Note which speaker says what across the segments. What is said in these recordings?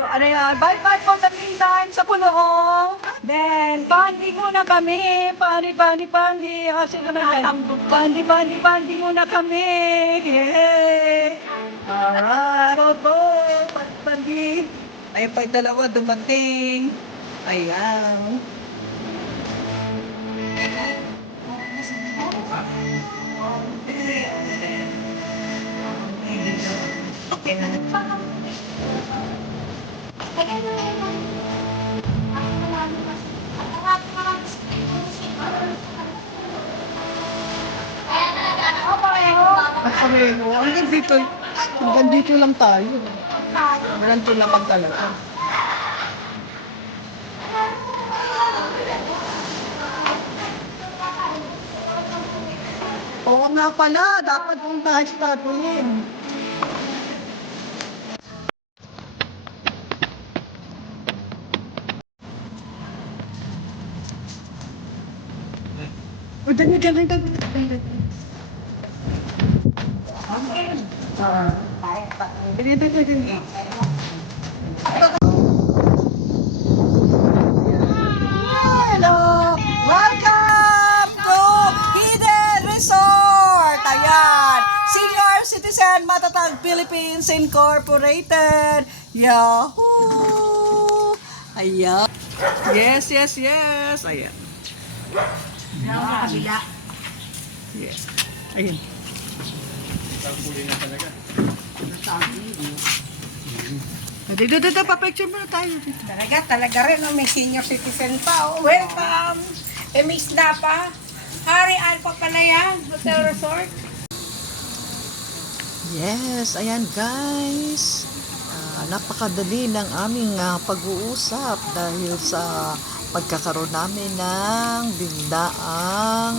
Speaker 1: So, ano yan? Bye-bye po sa time sa puno. Then, pandi muna kami. Pandi, pandi, pandi. Kasi naman, pandi, pandi, pandi muna kami. Yay! Alright, opo. Pandi. Ayun pa dalawa dumating. Ayan. Okay na.
Speaker 2: At kami, hanggang dito, hanggang dito lang tayo. Ganito naman talaga. Oo nga pala, dapat kong tayo natin. Oh, dali, dali, dali,
Speaker 1: Hello! Welcome to Hidden Resort! Ayan! Senior Citizen Matatag Philippines Incorporated! Yahoo! Ayan! Yes, yes, yes! Ayan. Yes. Ayan. Dito, dito, pa-picture muna tayo dito.
Speaker 3: Talaga, talaga rin, no? may senior citizen pa. Oh, welcome! Eh, may isda pa. Hari Alpha pala yan, Hotel Resort.
Speaker 1: Yes, ayan guys. Ah, napakadali ng aming ah, pag-uusap dahil sa pagkakaroon namin ng biglaang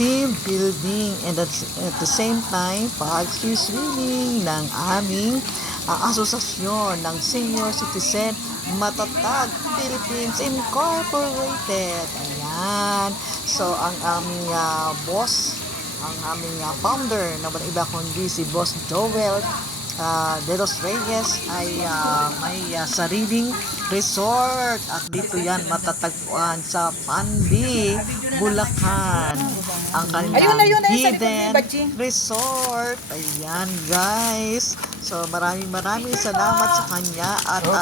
Speaker 1: team building and at, at the same time pag-swimming ng aming ah, asosasyon ng Senior Citizen Matatag Philippines Incorporated. Ayan. So, ang aming ah, boss ang aming uh, founder na iba kundi si Boss Joel uh, De Los Reyes ay uh, may uh, sariling resort at dito yan matatagpuan sa Pandi, Bulacan ang kanilang
Speaker 3: Ayun, ayun, ayun,
Speaker 1: hidden
Speaker 3: Bachi.
Speaker 1: resort ayan guys so maraming maraming salamat sa kanya at uh,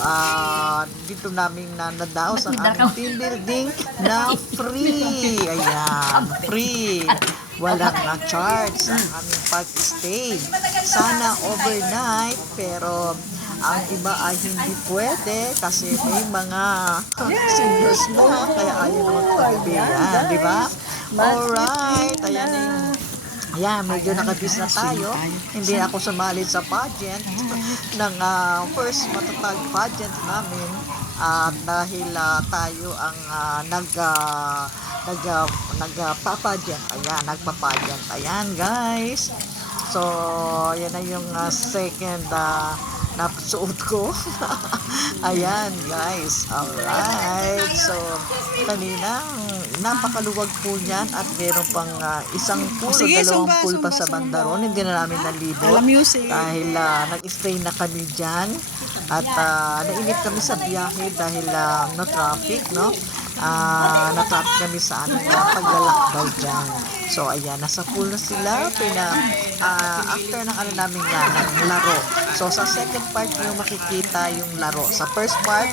Speaker 1: ah dito namin na nadaos ang aming team building na free. Ayan, free. Walang na charge ang aming pag-stay. Sana overnight, pero ang iba ay hindi pwede kasi may mga seniors na kaya ayaw na magpagabi yan, di ba? Alright, ayan na yung Ayan, medyo nakabis na tayo. Hindi ako sumali sa pageant ng ah, first matatag pageant namin. At dahil ah, tayo ang uh, nag uh, nag uh, nagpa-pageant. Ayan, nagpa-pageant. Ayan, guys. So, yan na yung ah, second uh, na suot ko. Ayan, guys. Alright. So, kanina, napakaluwag po niyan at meron pang ah, isang pool o dalawang
Speaker 2: sumba,
Speaker 1: pool pa sa bandaron. Hindi na namin
Speaker 2: music.
Speaker 1: Dahil ah, nag-stay na kami dyan. At ah, nainip kami sa biyahe dahil ah, no traffic, no? Ah, na-traffic kami sa ano nga, paglalakbay dyan. So, ayan, nasa pool na sila. Pina, ah, after ng ano namin nga, ng laro. So, sa second part yung makikita yung laro. Sa first part,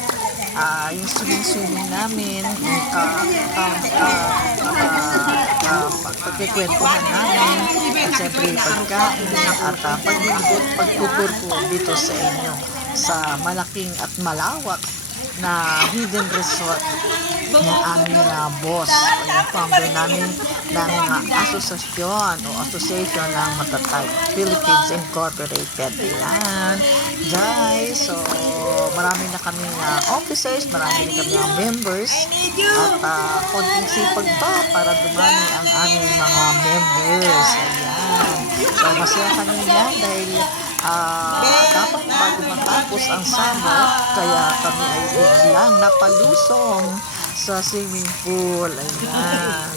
Speaker 1: ah, yung swimming-swimming namin, yung ka, ka, ka, ka, pagkikwentuhan namin, at syempre pagkain, at uh, paglilibot, pagtutur ko dito sa inyo sa malaking at malawak na hidden resort ng aming uh, boss yung founder namin ng uh, asosasyon o association ng matatag Philippines Incorporated. Ayan. Guys, so marami na kaming uh, officers, marami na kaming members at uh, konting sipag pa para dumami ang aming mga members. Ayan. So masaya kami yan dahil ah, dapat bago matapos ang summer, kaya kami ay biglang napalusong sa swimming pool. Ayan.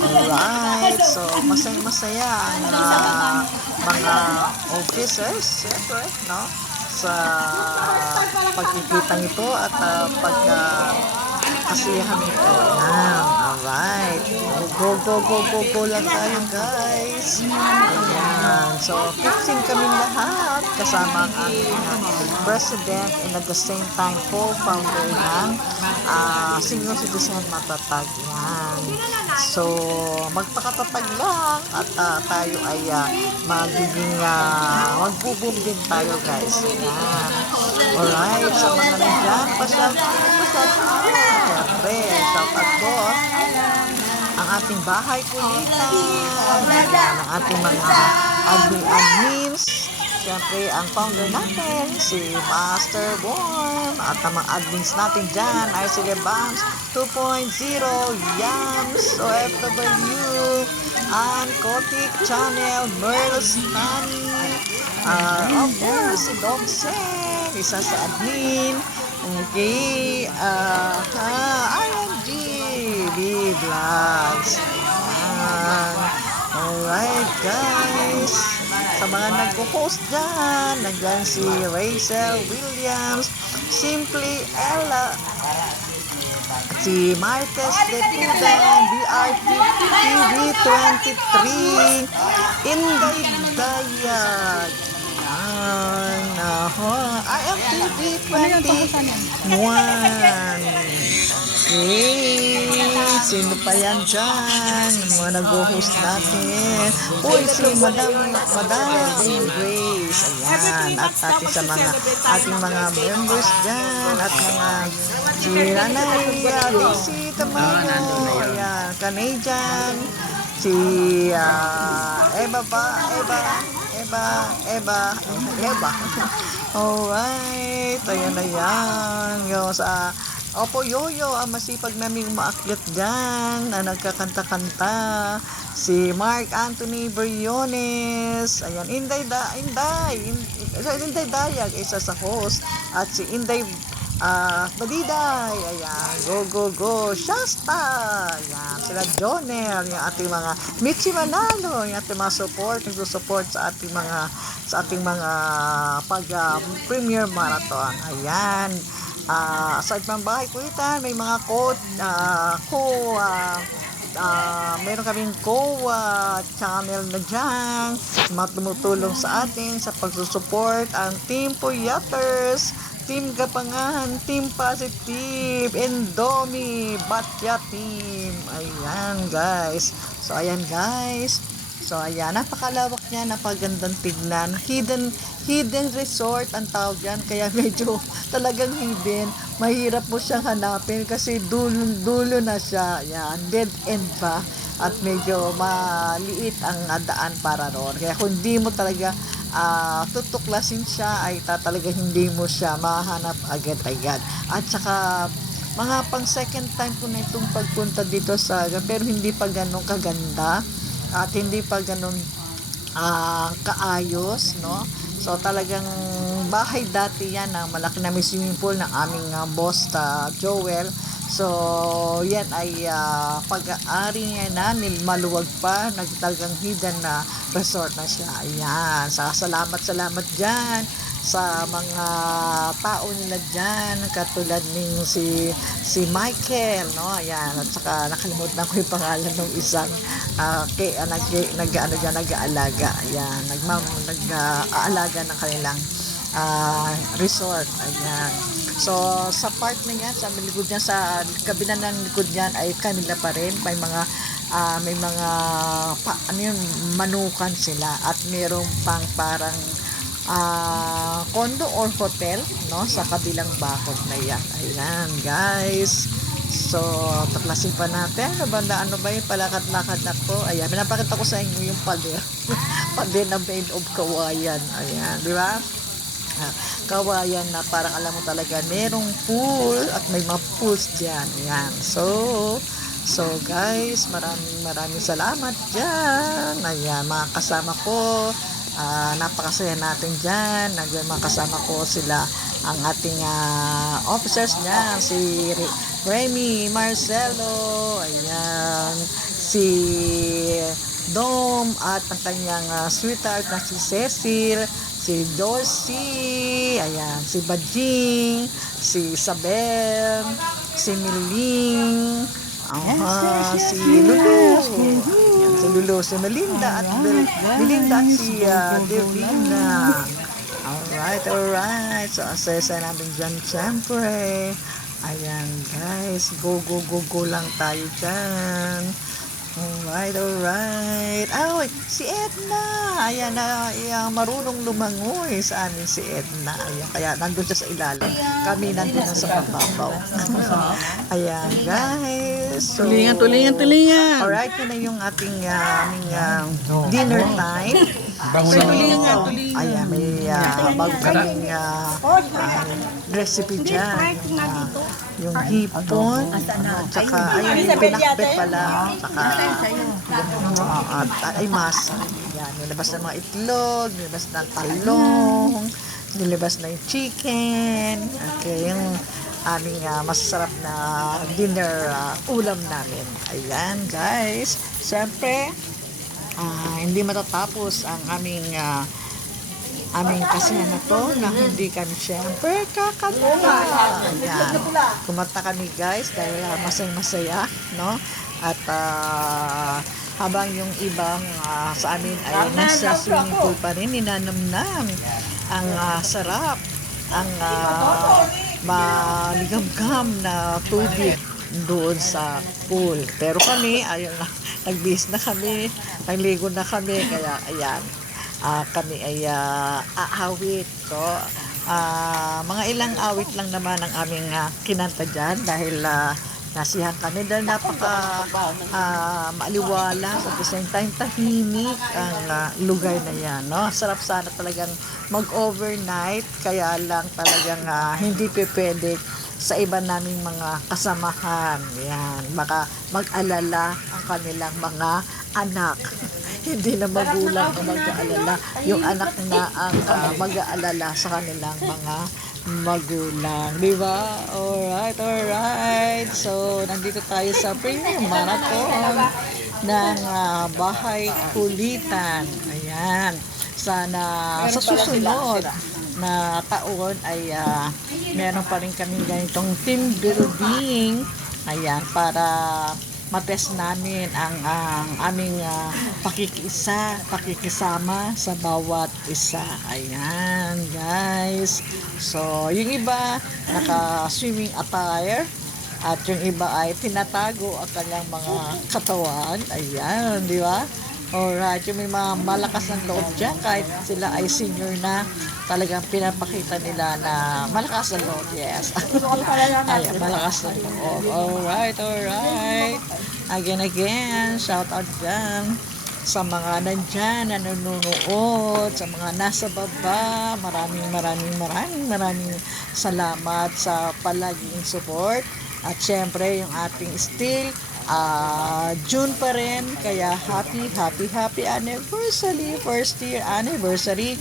Speaker 1: Alright. So, masaya-masaya ang ah, mga officers, siyempre, no? sa pagkikitang ito at uh, pag uh, ito. Ayan. Go, go, go, go, go lang tayo guys. Ayan, so 15 kami lahat kasama ang aming uh, president and at the same time co-founder ng uh, senior citizen matatag. Yan. So, magpakatatag lang at uh, tayo ay uh, magiging uh, magbo-boom din tayo guys. Yan. Alright, sa mga nandyan, out, pa-shout out. Siyempre, shout out ko ang ating bahay kulitan, ang ating mga admin-admins, Siyempre, ang founder natin, si Master Worm, at ang mga admins natin dyan ay si Lebams 2.0, Yams, OFW, and Kotik Channel, Merl Stani, uh, of course, si Dog Sen, isa sa admin, okay, uh, uh, Vlogs, Ayan. Alright, guys. Sa mga nagpo-post dyan, nandyan si Rachel Williams, Simply Ella, si Martes de Pudan, BRT TV23, Inday Dayag, yan, ako, IMTV 21, Okay. Sino pa yan dyan? Mga nag-host natin. Uy, si Madam, Madam Grace. Ayan. At ating sa mga, ating mga members dyan. At mga, si Nanay, uh, Daisy Tamago. Ayan. Canadian. Si, uh, Eva ba? Eva. Eva. Eva. Eva. Alright. Ayan na yan. Yung sa, Opo, Yoyo, ang masipag naming umaakyat dyan, na nagkakanta-kanta. Si Mark Anthony Briones. Ayan, Inday, da, Inday. In- Inday Dayag, isa sa host. At si Inday ah Badiday. Ayan, go, go, go. Shasta. Ayan, sila Jonel, yung ating mga Michi Manalo, yung ating mga support, nagsusupport sa ating mga sa ating mga pag ah, marathon. Ayan. Ah, aside from bahay kulitan, may mga co ah, co ah, ah, meron kaming COA channel na dyan mga tumutulong sa atin sa pagsusupport ang Team Puyaters Team Gapangan, Team Positive, Indomie, Batya Team. Ayan, guys. So, ayan, guys. So, ayan, napakalawak niya, napagandang tignan. Hidden, hidden resort ang tawag yan. Kaya medyo talagang hidden. Mahirap mo siyang hanapin kasi dulo, dulo na siya. Ayan, dead end ba? At medyo maliit ang daan para roon. Kaya kung di mo talaga ah, tutuklasin siya, ay ta, talaga hindi mo siya mahanap agad-agad. At saka, mga pang second time ko na itong pagpunta dito sa pero hindi pa ganun kaganda at hindi pa ganun ah, kaayos, no? So talagang bahay dati yan na malaki na may swimming pool ng aming ah, boss ta Joel. So yan ay ah, pag-aari niya na maluwag pa, nagtalagang hidden na resort na siya. Ayan. Sa salamat salamat diyan sa mga tao nila dyan, katulad ng si si Michael, no? Ayan, at saka nakalimutan ko yung pangalan ng isang uh, kay, uh, nag, nag, ano dyan, nag-aalaga. Ayan, nagmam, nag-aalaga ng kanilang ah, resort. Ayan. So, sa part na yan, sa likod niya, sa kabinan ng likod niyan ay kanila pa rin. May mga ah, may mga pa, ano yun, manukan sila at mayroong pang parang ah condo or hotel no? Sa kabilang bakod na yan. Ayan guys. So tuklasin pa natin. Ano ba na ano ba yung palakad-lakad na to? Ayan pinapakita ko sa inyo yung pader pader na made of kawayan. Ayan di ba? Ah, kawayan na parang alam mo talaga merong pool at may mga pools dyan. Ayan so So guys, maraming maraming salamat dyan. Ayan, mga kasama ko. Ah, napakasaya natin dyan. Nandiyan mga kasama ko sila ang ating ah, officers niya. Si Re- Remy, Marcelo, ayan, si Dom at ang kanyang ah, sweetheart na si Cecil, si Dorsey, ayan, si Bajing, si Isabel, si Miling, aha, si Lulu, Ayan, si Lulu, si Melinda at Bel- Melinda at si ah, Devina. Alright, alright. So, asesa namin dyan, syempre. Ayan, guys. Go, go, go, go lang tayo dyan. Alright, alright. Ah, wait, si Edna. Ayan na, uh, marunong lumangoy sa amin si Edna. Ayan, kaya nandun siya sa ilalim. Kami nandun na sa pababaw. Ayan, guys. So,
Speaker 2: Tulingan, tulingan, tulingan.
Speaker 1: Alright, yun na yung ating ah, aming ah, dinner time.
Speaker 2: So, tulingan nga, tulingan.
Speaker 1: Ayan, may uh, bago kaming ah, ah, recipe dyan. Ah, yung hipon, at saka, ayun, yung pinakbet pala. Tsaka, ah, at ay masa. Yan, nilabas na mga itlog, nilabas na talong, nilabas na yung chicken. Okay, yung aming ah, masasarap na dinner ah, ulam namin. Ayan, guys. Siyempre, ah, hindi matatapos ang aming ah, aming kasihan na to na hindi kami syempre kakanta. Ayan. Kumanta kami guys dahil ah, masaya-masaya, no? At ah, habang yung ibang ah, sa amin ay nasa swimming pool pa rin, ninanamnam ang ah, sarap, ang uh, maligamgam na tubig doon sa pool. Pero kami, ayun na, nagbihis na kami, nagligo na kami, kaya ayan, ah, kami ay ah, aawit. So, ah, mga ilang awit lang naman ang aming ah, kinanta dyan dahil ah, nasihan kami dahil napaka ah, maaliwala at the same time tahimik ang ah, lugar na yan. No? Sarap sana talagang mag-overnight kaya lang talagang ah, hindi pe pwede sa iba naming mga kasamahan. Yan, baka mag-alala ang kanilang mga anak. Hindi na magulang na mag-aalala. Yung anak na ang ah, mag-aalala sa kanilang mga magulang. Di ba? Alright, alright. So, nandito tayo sa Premium Marathon ng ah, Bahay Kulitan. Ayan. Sana sa susunod na taon ay ah, meron pa rin kami ganitong team building. Ayan, para matest namin ang, ang aming ah, pakikisa, pakikisama sa bawat isa. Ayan, guys. So, yung iba, naka-swimming attire. At yung iba ay tinatago ang kanyang mga katawan. Ayan, di ba? Alright, yung may mga malakas ng loob dyan, kahit sila ay senior na, talagang pinapakita nila na malakas ang loob, yes. Ayan, malakas ang loob. Alright, alright. Again, again, shout out dyan sa mga nandyan na nanonood, sa mga nasa baba. Maraming, maraming, maraming, maraming salamat sa palaging support. At syempre, yung ating still ah June pa rin. Kaya happy, happy, happy anniversary, first year anniversary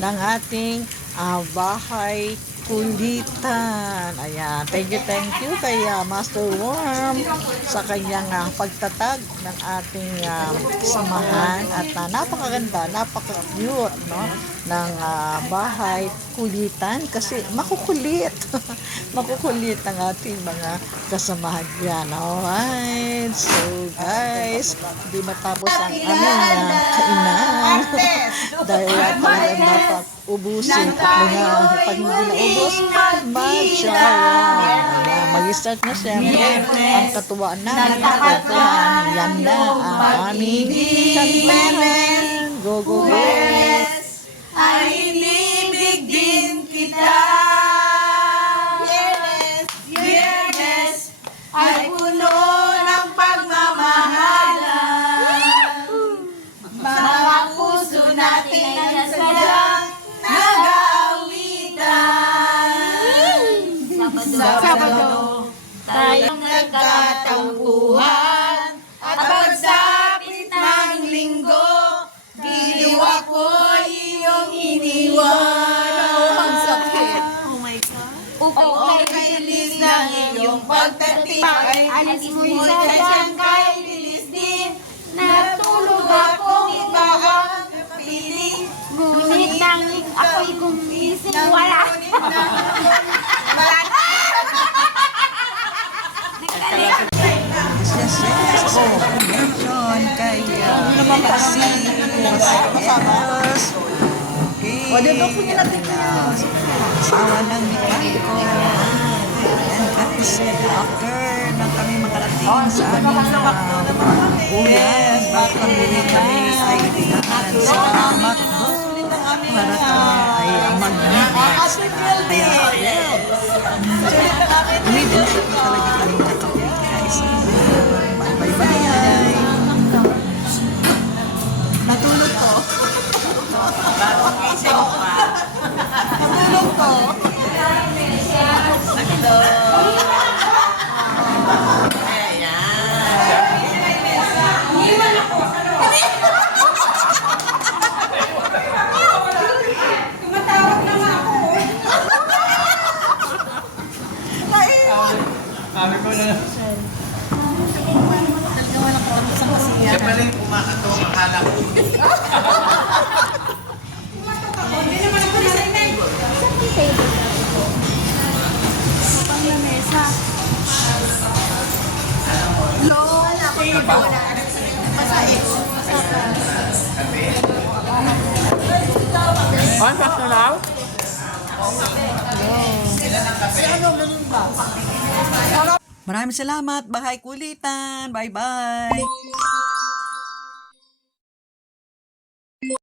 Speaker 1: ng ating ah, bahay kulitan. Ayan. Thank you, thank you kay ah, Master Worm sa kanyang ah, pagtatag ng ating ah, samahan at ah, napakaganda, napaka-cute no ng ah, bahay kulitan kasi makukulit. makukulit ang ating mga kasamahan yan. Alright. So guys, hindi matapos ang aming ah, kainan. Dahil uh, talagang dapat ubusin at mga pag hindi na ubos, mag-sharon. Ayan, mag-start na siyempre ang katuwaan namin at katuwaan. Yan na ang aming kantahan. Go, go, go.
Speaker 3: Tayong nagkatampuhan at pagsapit ng linggo, Giliw ako iyong iniwan. Ang sakit. Oh my God. Okay, bilis ng iyong pagdating. Ay, alis mo sa kay bilis din. Natulog ako, iba ang napiling. Ngunit tanging ako'y gumising, wala. Wala
Speaker 1: yes. Oh, congratulations kay uh, kasi Uh, asawa ng mekaniko. And guys, after na kami makarating sa aming uh, yes, bago kami kami ay pinahan sa McDo para kami ay midnight na talaga kami
Speaker 4: days. Akala ko.
Speaker 1: Maraming salamat. Bahay kulitan. Bye-bye.